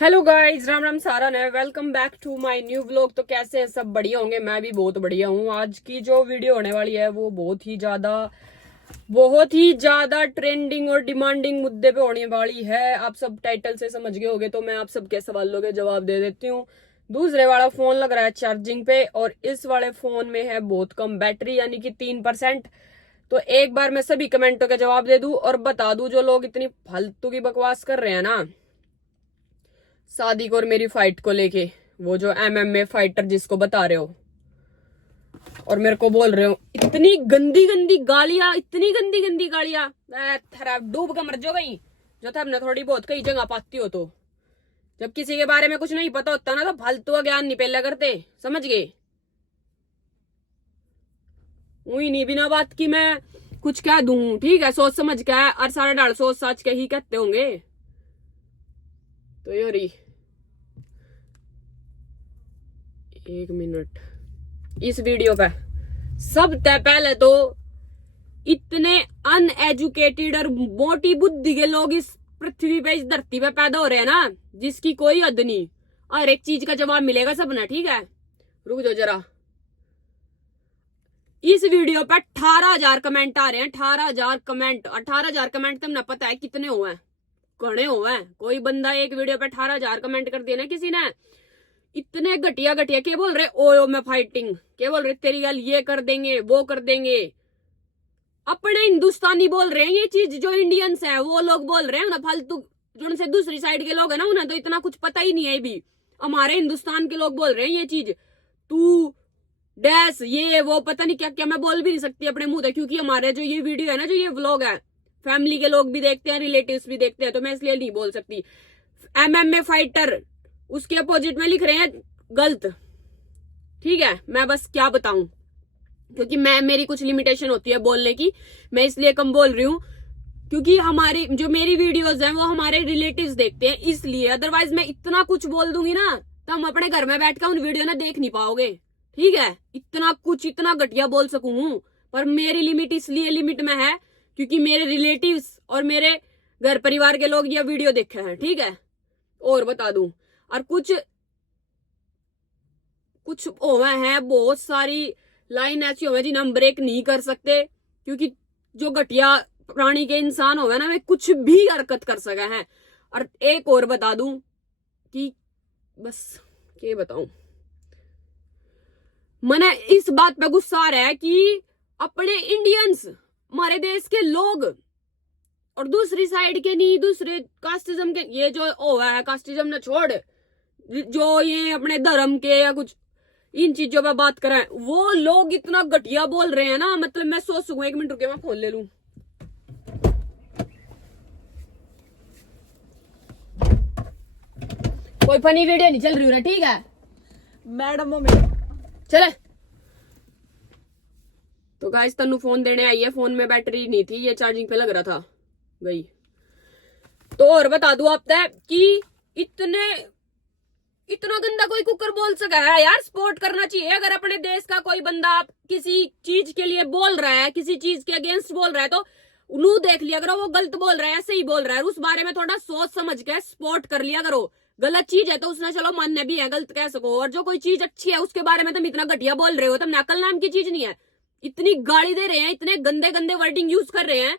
Hello guys, Ram Ram Saran है। Welcome back to my new vlog. तो कैसे हैं सब? बढ़िया होंगे। मैं भी बहुत बढ़िया हूँ। आज की जो वीडियो होने वाली है वो बहुत ही ज्यादा ट्रेंडिंग और डिमांडिंग मुद्दे पे होने वाली है। आप सब टाइटल से समझ गए होंगे, तो मैं आप सबके सवालों के जवाब दे देती हूँ। दूसरे वाला फोन लग रहा है चार्जिंग पे, और इस वाले फोन में है बहुत कम बैटरी, यानी कि 3%। तो एक बार मैं सभी कमेंटों के जवाब दे दूं और बता दूं, जो लोग इतनी फालतू की बकवास कर रहे हैं ना सादिक और मेरी फाइट को लेके, वो जो एमएमए फाइटर जिसको बता रहे हो और मेरे को बोल रहे हो इतनी गंदी गंदी गालियां, इतनी गंदी गंदी गालियां, डूब के मर जाओ कहीं। जो था हमने थोड़ी बहुत कई जगह पाती हो, तो जब किसी के बारे में कुछ नहीं पता होता ना, तो फालतू का ज्ञान नहीं पहले करते, समझ गए? वही नहीं, बिना बात की मैं कुछ कह दूं, ठीक है? सोच समझ के और सारे डाल सोच साच के ही कहते होंगे। तो यारी एक मिनट, इस वीडियो पे सबसे पहले तो इतने अनएजुकेटेड और मोटी बुद्धि के लोग इस पृथ्वी पे, इस धरती पे पैदा हो रहे हैं ना, जिसकी कोई हद नहीं। और एक चीज का जवाब मिलेगा सबने, ठीक है? रुक जाओ जरा। इस वीडियो पे 18,000 कमेंट आ रहे हैं। 18,000 कमेंट। 18,000 कमेंट तुमने पता है कितने हुए हैं? घने हुए हैं। कोई बंदा एक वीडियो पे 18,000 कमेंट कर दिया ना किसी ने, इतने घटिया घटिया। क्या बोल रहे? ओयो में फाइटिंग, क्या बोल रहे? तेरी गल ये कर देंगे, वो कर देंगे। अपने हिंदुस्तानी बोल रहे हैं ये चीज, जो इंडियंस है वो लोग बोल रहे हैं ना फालतू। जो उनसे दूसरी साइड के लोग है ना, उन्हें तो इतना कुछ पता ही नहीं है भी। हमारे हिंदुस्तान के लोग बोल रहे हैं ये चीज। तू डैश ये वो पता नहीं क्या क्या, मैं बोल भी नहीं सकती अपने मुंह से, क्योंकि हमारे जो ये वीडियो है ना, जो ये व्लॉग है, फैमिली के लोग भी देखते हैं, रिलेटिव्स भी देखते हैं, तो मैं इसलिए नहीं बोल सकती। एमएमए फाइटर उसके अपोजिट में लिख रहे हैं गलत, ठीक है? मैं बस क्या बताऊं, क्योंकि मैं, मेरी कुछ लिमिटेशन होती है बोलने की, मैं इसलिए कम बोल रही हूँ। क्योंकि हमारी जो मेरी वीडियोस हैं वो हमारे रिलेटिव्स देखते हैं, इसलिए। अदरवाइज मैं इतना कुछ बोल दूंगी ना, तो हम अपने घर में बैठ कर उन वीडियो ना देख नहीं पाओगे, ठीक है? इतना कुछ, इतना घटिया बोल सकूं, पर मेरी लिमिट इसलिए लिमिट में है क्योंकि मेरे रिलेटिव्स और मेरे घर परिवार के लोग ये वीडियो देखे हैं, ठीक है? और बता दूं, और कुछ कुछ ओवे हैं, बहुत सारी लाइन ऐसी होवे जिन्हें हम ब्रेक नहीं कर सकते, क्योंकि जो घटिया प्राणी के इंसान होवे ना, वे कुछ भी हरकत कर सके हैं। और एक और बता दूं कि बस क्या बताऊं, मने इस बात पे गुस्सा आ रहा है कि अपने इंडियंस, हमारे देश के लोग, और दूसरी साइड के नहीं, दूसरे कास्टिज्म के, ये जो ओवा है कास्टिज्म ने छोड़, जो ये अपने धर्म के या कुछ इन चीजों पे बात करें, वो लोग इतना घटिया बोल रहे हैं ना, मतलब मैं सोच सकूं। एक मिनट रुके, मैं फोन ले लूं। कोई फनी वीडियो नहीं चल रही ना, ठीक है मैडम? चले तो गाइस, तन्नू फोन देने आई है। फोन में बैटरी नहीं थी, ये चार्जिंग पे लग रहा था, गई। तो और बता दूं आप तक कि इतने इतना गंदा कोई कुकर बोल सका है यार? सपोर्ट करना चाहिए। अगर अपने देश का कोई बंदा किसी चीज के लिए बोल रहा है, किसी चीज के अगेंस्ट बोल रहा है, तो नू देख लिया करो वो गलत बोल रहा है, ऐसे ही बोल रहा है, उस बारे में थोड़ा सोच समझ के सपोर्ट कर लिया करो। गलत चीज है तो उसने चलो मान्य भी है, गलत कह सको। और जो कोई चीज अच्छी है उसके बारे में तुम इतना घटिया बोल रहे हो, तुम अकल नाम की चीज नहीं है। इतनी गाली दे रहे हैं, इतने गंदे गंदे वर्डिंग यूज कर रहे हैं।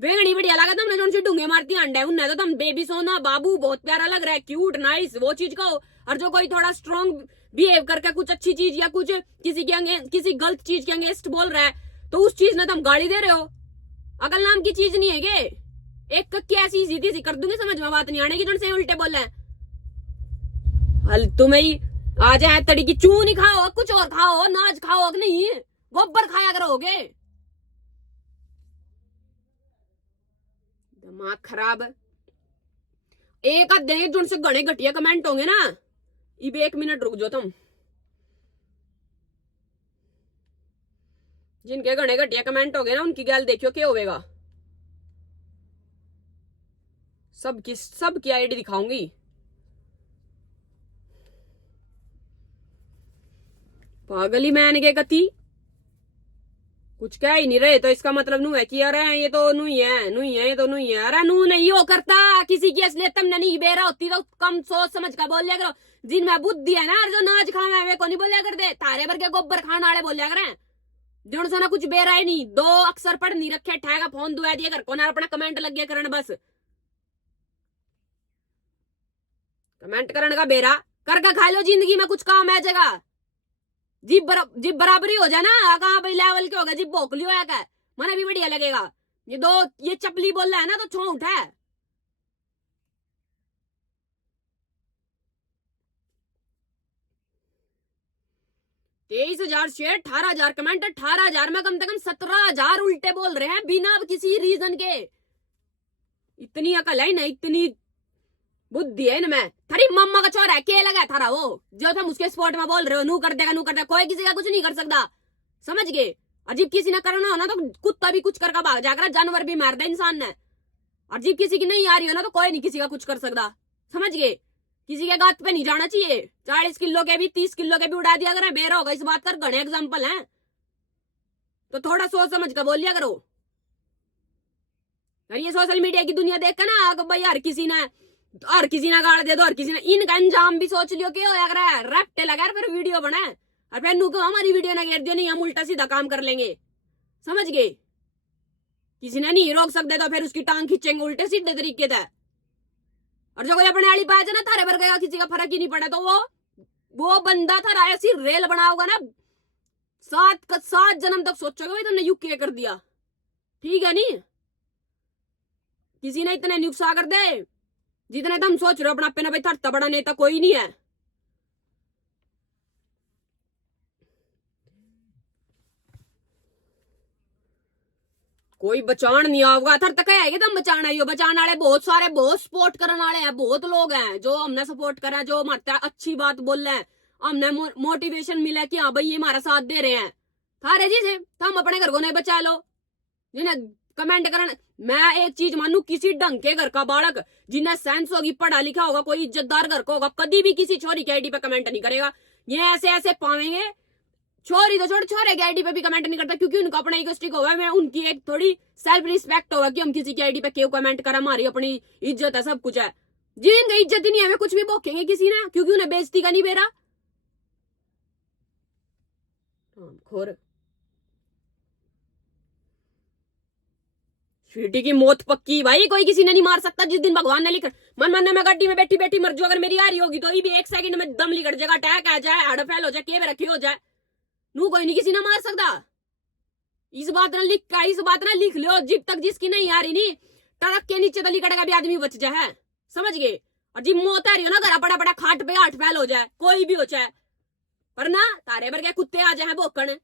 वे नहीं बढ़िया लगा तुमने जो ढूंगे मारती अंडे, उन्हें तो तुम बेबी सोना बाबू बहुत प्यारा लग रहा है, क्यूट नाइस, वो चीज कहो। और जो कोई थोड़ा स्ट्रॉन्ग बिहेव करके कुछ अच्छी चीज या कुछ किसी गलत चीज के अगेंस्ट बोल रहा है, तो उस चीज ने तुम गाली दे रहे हो। अकल नाम की चीज नहीं है गे? एक कक्की ऐसी सीधी सी कर दूंगी, समझ में बात नहीं आने की, जो से उल्टे बोल रहे हल तुम्हें ही आ जाए तड़ी की। चू नहीं खाओ, कुछ और खाओ, नाच खाओ, नहीं गोबर खाया करोगे। दिमाग खराब। एक आध दिन जो उनसे घने घटिया कमेंट होंगे ना, इब एक मिनट रुक जाओ तुम। जिनके घने घटिया कमेंट होंगे ना, उनकी गैल देखियो क्या होगा। सबकी आईडी दिखाऊंगी। पागली मैन के कति कुछ कह ही नहीं रहे तो इसका मतलब नू है कि अरे ये तो नू ही है, नू ही है, ये तो नू ही है। अरे नू नहीं हो करता किसी की असलियत तुमने नहीं बेरा होती तो कम सोच समझ का बोल लिया करो। जिनमें बुद्धि है ना, जो नाच खाना है वे को नहीं बोलिया कर दे, तारे भर के गोबर खाने वाले बोलिया करे। जन सोना कुछ बेरा है नहीं, 2 अक्षर पढ़ नहीं रखे, ठेगा फोन दुआ दिया कर को ना अपना कमेंट लग गया करन, बस कमेंट करने का बेरा करके खा लो, जिंदगी में कुछ काम है जगह। जिब बराबरी हो जाए ना, कहा भाई लेवल के होगा, जिब भोक लियो है क्या, मना भी बढ़िया लगेगा। ये चपली बोल रहा है ना तो छो उठा है। 23,000 शेयर, 18,000 कमेंट, 18,000 में कम से कम 17,000 उल्टे बोल रहे हैं बिना किसी रीजन के। इतनी अकल है ना, इतनी बुद्धि है इनमें। थारी मम्मा का चोर है, के लगा थारा वो जो तुम उसके स्पॉट में बोल रहे हो, नू कर देगा नू कर देगा, कोई किसी का कुछ नहीं कर सकता, समझ गए। अजीब किसी ने करना हो ना तो कुत्ता भी कुछ करके भाग जाकर, जानवर भी मार दे इंसान ने। और जीप किसी की नहीं आ रही हो ना तो कोई नहीं किसी का कुछ कर सकता, समझ गए। किसी के गात पे नहीं जाना चाहिए। 40 किलो के भी 30 किलो के भी उड़ा दिया करें, बेरा होगा इस बात कर, घने एग्जाम्पल हैं। तो थोड़ा सोच समझ कर बोलिया करो। और ये सोशल मीडिया की दुनिया देख कर ना भाई हर किसी ने गाड़ दे दो, हर किसी ने इनका अंजाम भी सोच लियो क्या होया करे, रैप्टे लगा फिर वीडियो बना और फिर नू को हमारी वीडियो ना घेर दियो, नहीं हम उल्टा सीधा काम कर लेंगे, समझ गए। किसी ने नहीं रोक सकते तो फिर उसकी टांग खींचेंगे उल्टे सीधे तरीके से। और जो कोई अपने आली पाया ना थारे भर गया, किसी का फर्क ही नहीं पड़ा, तो वो बंदा था ऐसी रेल बना होगा ना, 7 जन्म तक सोचोगे भाई तुमने युग क्या कर दिया, ठीक है नहीं। किसी ने इतने नुकसा कर दे जितने तुम सोच रहे हो अपना, अपना भाई थरता बड़ा नेता कोई नहीं है। कोई बचान नहीं आओगा, थर तक है तुम बचाना ही हो। बचाने वाले बहुत सारे, बहुत सपोर्ट करने वाले हैं, बहुत लोग हैं जो हमने सपोर्ट करा, जो हमारे अच्छी बात बोल रहे हैं, हमने मोटिवेशन मिला कि हाँ भाई ये हमारा साथ दे रहे हैं। थारे जी से हम अपने घर को नहीं बचा लो, जिन्हें कमेंट करना। मैं एक चीज मानू, किसी ढंग के घर का बालक जिन्हें सेंस होगी, पढ़ा लिखा होगा, कोई इज्जतदार घर का होगा, कभी भी किसी छोरी की आईडी पे कमेंट नहीं करेगा। ये ऐसे ऐसे पावेंगे, छोरी तो छोड़, छोरे की आईडी पे भी कमेंट नहीं करता, क्योंकि उनका अपना इगोस्टिक होगा। मैं उनकी एक थोड़ी सेल्फ रिस्पेक्ट होगा कि हम किसी की आईडी पे क्यों कमेंट करें, हमारी अपनी इज्जत है, सब कुछ है। जिनकी इज्जत ही नहीं है वे कुछ भी बोकेंगे किसी ने, क्योंकि उन्हें बेइज्जती का नहीं बेरा। खोर स्वीटी की मौत पक्की भाई, कोई किसी ने नहीं मार सकता। जिस दिन भगवान ने लिखा, मन में गाड़ी में बैठी बैठी मर जो, अगर मेरी आ रही होगी तो ये भी 1 सेकंड में दम लिकट जाएगा, अटैक आ जाए, हार्ट फेल हो जाए, के रखी हो जाए, नू कोई नहीं किसी ने मार सकता। इस बात ना लिख लो, जिब तक जिसकी नहीं आ रही नहीं, ट्रक के नीचे तो लिकड़ेगा भी आदमी बच जाए, समझ गए। और जिब मौत आ रही हो ना, घर पड़ा पड़ा खाट पे हार्ट फेल हो जाए, कोई भी हो जाए, पर ना तारे भर के कुत्ते आ जाए भोकण।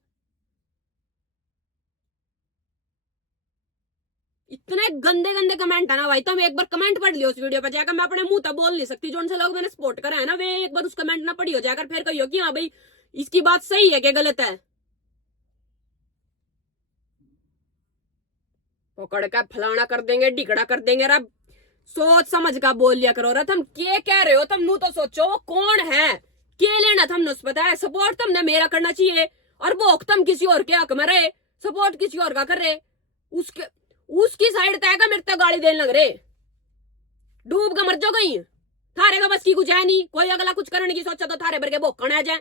इतने गंदे गंदे कमेंट है ना भाई, तुम एक बार कमेंट पढ़ लियो उस वीडियो पे जाकर। मैं अपने मुंह तक बोल नहीं सकती, जो उनसे लोग मैंने सपोर्ट करा है ना, वे एक बार उस कमेंट ना पढ़ी हो जाकर, फिर कहियो कि हाँ भाई इसकी बात सही है कि गलत है। पकड़ का फलाना कर देंगे, ढिकड़ा कर देंगे। अब सोच समझ का बोल लिया करो। तुम क्या कह रहे हो, तुम नू तो सोचो वो कौन है, के लेना तुमने उस पता है। सपोर्ट तुमने मेरा करना चाहिए, और वो तुम किसी और के हक में रहे, सपोर्ट किसी और का कर रहे, उसकी साइड तय का मेरे तक गाली देने लग रहे। डूब का मर जाओ कहीं, थारे का बस की कुछ है नहीं। कोई अगला कुछ करने की सोचा तो थारे भर के भोकण आ जाए।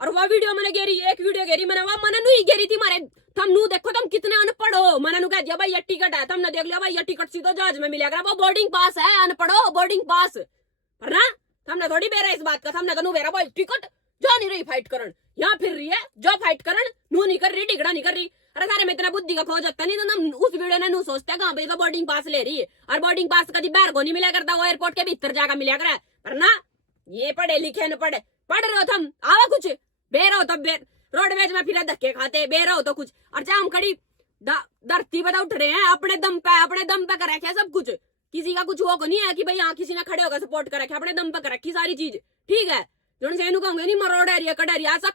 और वह वीडियो मैंने घेरी, एक वीडियो घेरी मैंने, वह मैंने नहीं घेरी थी मारे। तुम नू देखो तुम कितने अनपढ़ हो। मैंने नू कह दिया भाई ये टिकट है, तुमने देख लिया भाई ये टिकट सीधो जहाज में मिलेगा, वो बोर्डिंग पास है, अनपढ़ो बोर्डिंग पास। पर ना हमने थोड़ी बेरा इस बात का, हमने तो नू बेरा भाई टिकट जो नहीं रही फाइट करन, यहाँ फिर रही है जो फाइट करन, नू नहीं कर रही, टिकड़ा नहीं कर रही। अरे सारे में इतना बुद्धि का खो जाता नहीं तो हम उस वीडियो ने नू सोचते हैं भाई तो बोर्डिंग पास ले रही है, और बोर्डिंग पास कभी बाहर को नहीं मिला करता, वो एयरपोर्ट के भीतर जाकर मिला कर। पर ना ये पढ़े लिखे न पढ़ रहे हो तुम, आवा कुछ बेरा हो तब रोडवेज में फिर धक्के खाते, बेरा हो तो कुछ। और चाहे हम खड़ी धरती पे उठ रहे हैं, अपने दम पे कर रखे सब कुछ, किसी का कुछ वो को नहीं है कि भाई हाँ किसी ने खड़े होकर सपोर्ट कर रखे, अपने दम पे कर रखी सारी चीज, ठीक है। जो से कहूंगे नहीं मरोड़ है कड़रिया सब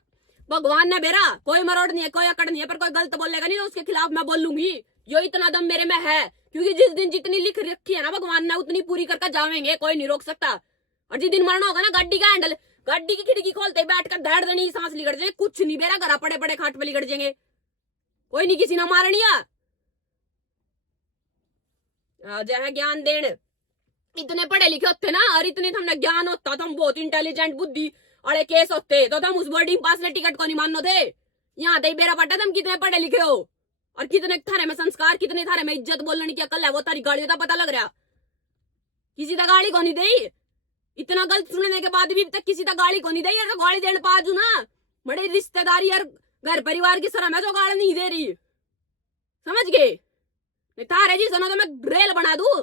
भगवान ने बेरा, कोई मरोड़ नहीं है, कोई अकड़ नहीं है, पर कोई गलत बोलेगा नहीं तो उसके खिलाफ मैं बोलूंगी। यो इतना दम मेरे में है, क्योंकि जिस दिन जितनी लिख रखी है ना भगवान ने उतनी पूरी करके जावेंगे, कोई नहीं रोक सकता। और जिस दिन मरना होगा ना, गाड़ी का हैंडल, गाड़ी की खिड़की खोलते बैठ कर धड़ धड़ी सांस लिगड़ जाएंगे, कुछ नहीं बेरा घर पड़े पड़े खाट पे लिगड़ जाएंगे, कोई नहीं किसी ने मारनिया। जहाँ ज्ञान देन, इतने पढ़े लिखे होते ना और इतने हमने ज्ञान होता तो हम बहुत इंटेलिजेंट बुद्धि अरे केस होते तो हम उस बोर्डिंग पास ने टिकट को नहीं मानो थे। यहाँ दे बेरा पट्टा तुम कितने पढ़े लिखे हो और कितने थारे में संस्कार, कितने थारे में इज्जत बोलने की अकल है, वो तारी गाड़ी का पता लग रहा। किसी का गाड़ी को नहीं दे, इतना गलत सुनने के बाद भी तक किसी का गाड़ी को नहीं दे यार, तो गाड़ी देने पाजू ना, बड़े रिश्तेदारी यार घर परिवार की शर्म है जो गाड़ी नहीं दे रही, समझ गए? थारे जी सुनो तो मैं रेल बना दू।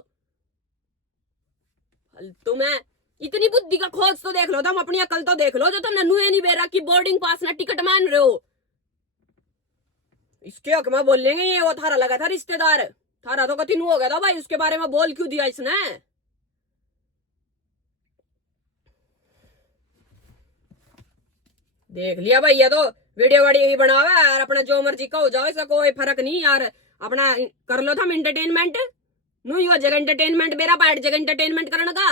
तुम्हें इतनी बुद्धि का खोज तो देख लो, तुम अपनी अकल तो देख लो, जो तुमने नुए नहीं बेरा की बोर्डिंग पास ना टिकट मान रहे हो। इसके हक में बोल लेंगे ये वो थारा लगा था रिश्तेदार, थारा तो कति नु हो गया था भाई, उसके बारे में बोल क्यों दिया इसने? देख लिया भाई, ये तो वीडियो वीडियो भी बनावा और अपना जो मर्जी का हो जाओ, इसका कोई फर्क नहीं यार, अपना कर लो थम एंटरटेनमेंट। नु यो जगह एंटरटेनमेंट मेरा पार्ट जगह एंटरटेनमेंट करने का।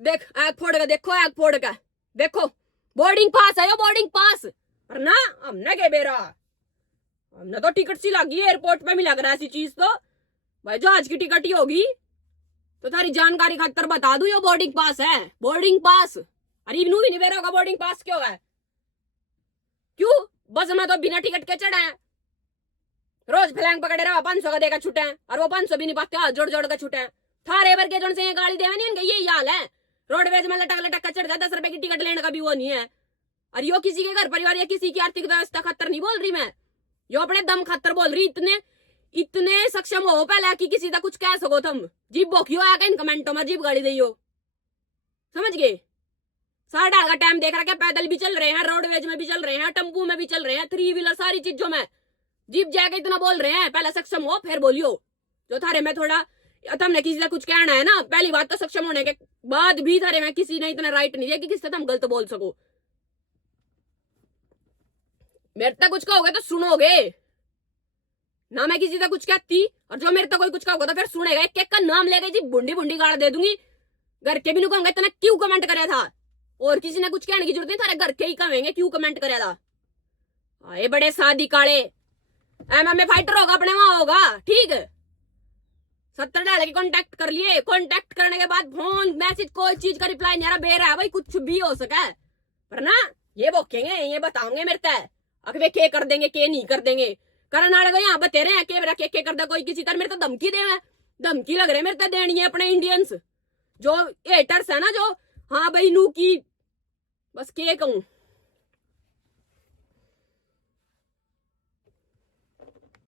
देख आग फोड़ का, देखो आग फोड़ का, देखो बोर्डिंग पास है यो, बोर्डिंग पास। पर ना हमने के बेरा, हमने तो टिकट सी लगी एयरपोर्ट पे मिला कर ऐसी चीज तो भाई जहाज की टिकट ही होगी। तो थारी जानकारी खातर बता दू, यो बोर्डिंग पास है, बोर्डिंग पास। अरे नू ही नहीं बेरा होगा बोर्डिंग पास क्यों है? क्यों बस में तो बिना टिकट के चढ़े हैं, रोज फ्लैंग पकड़े रहा 500 का देकर छुटे हैं, और वो 500 भी नहीं पाते, हाथ जोड़ जोड़ कर छुटे हैं। थारे भर के जोन से गाड़ी देवे नहीं, इनके यही हाल है, रोडवेज में लटक लटक कर चढ़ जाए, 10 रुपए की टिकट लेने का भी वो नहीं है। और यो किसी के घर परिवार या किसी की आर्थिक व्यवस्था खातर नहीं बोल रही मैं, यो अपने दम खातर बोल रही। इतने इतने सक्षम हो पहले कि किसी का कुछ कह सको तुम, जीप बोकियो आया इन कमेंटों में, जीप गाड़ी दियो, समझ गए? 7:30 का टाइम देख रहा, पैदल भी चल रहे हैं, रोडवेज में भी चल रहे हैं, टेम्पू में भी चल रहे हैं, 3 व्हीलर सारी चीजों में जीप जाके इतना बोल रहे हैं। पहले सक्षम हो फिर बोलियो, जो थारे में थोड़ा तुमने किसी से कुछ कहना है ना, पहली बात तो सक्षम होने के बाद भी थारे में किसी ने इतना राइट नहीं दिया कि किसी से तुम गलत बोल सको। मेरे तक कुछ कहोगे तो सुनोगे ना, मैं किसी से कुछ कहती, और जो मेरे तक कोई कुछ कहोगे तो फिर सुनेगा, एक एक का नाम लेके जी बुंडी बुंडी गाड़ दे दूंगी। घर के भी नहीं कहूंगा इतना क्यों कमेंट कराया था, और किसी ने कुछ कहने की जरूरत नहीं, थारे घर के ही कहेंगे क्यों कमेंट कराया था। आए बड़े शादी काले MMA फाइटर होगा अपने वहां होगा, ठीक है? 70 डाल के कॉन्टेक्ट कर लिए, कॉन्टेक्ट करने के बाद फोन मैसेज कोई चीज का रिप्लाई नहीं आ रहा, बेरा है भाई, कुछ भी हो सका है। पर ना ये बोकेंगे, ये बताओगे मेरे तक अकबे के कर देंगे के नहीं कर देंगे, करने वाले को यहाँ बते रहे हैं के कर दे कोई किसी तरह, मेरे तो धमकी दे, धमकी लग रहे मेरे तो देनी है अपने इंडियंस जो हेटर्स है ना, जो हाँ भाई नू की बस के कहूं।